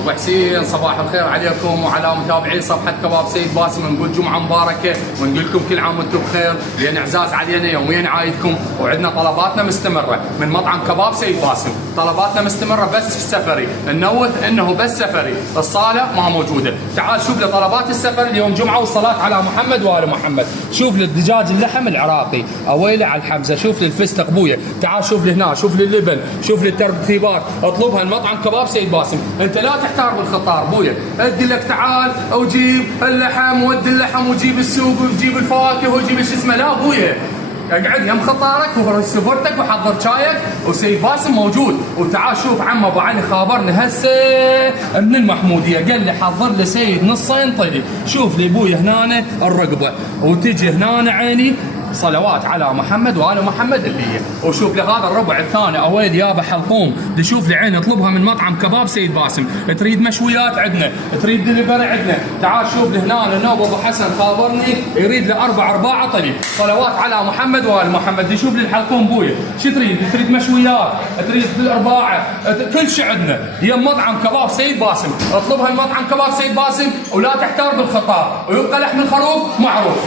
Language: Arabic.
ابو حسين صباح الخير عليكم وعلى متابعي صفحه كباب سيد باسم. نقول جمعه مباركه ونقول لكم كل عام وانتم بخير، لان اعزاز علينا يوميا عايدكم، وعندنا طلباتنا مستمره من مطعم كباب سيد باسم. طلباتنا مستمره بس في السفري، ننوه انه بس سفري، الصاله ما موجوده. تعال شوف لي طلبات السفر اليوم جمعه والصلاه على محمد وال محمد. شوف لي الدجاج اللحم العراقي، اويلي على الحمزه، شوف لي الفستق بويا، تعال شوف لي هنا، شوف لي اللبن، شوف لي الترتيبات، اطلبها المطعم كباب سيد باسم. انت لا تحتار بالخطار بويا، ادي لك تعال وجيب اللحم ودي اللحم وجيب السوق وجيب الفواكه وجيب شو اسمه، لا بويا اقعد يم خطارك وفرش سفرتك وحضر شايك وسيد باسم موجود. وتعال شوف عم ابو علي خابرني هسه من المحموديه، قال لي حضر لي سيد نصين طلي. شوف لي بويا هنا الرقبه، وتجي هنا عيني صلوات على محمد وآل محمد اللي هي. وشوف لي هذا الربع الثاني اويل يابا حلقوم، شوف لي عين اطلبها من مطعم كباب سيد باسم. تريد مشويات عندنا، تريد دليفري عندنا، تعال شوف لي هنا النوب ابو حسن خابرني يريد له 4 رباعه طلي. صلوات على محمد وآل محمد. شوف لي الحلقوم بويا، شو تريد؟ تريد مشويات، تريد بالارباعه، كل شيء عندنا يم مطعم كباب سيد باسم. اطلبها من مطعم كباب سيد باسم ولا تحتار بالخطار، ويبقى لحم الخروف معروف.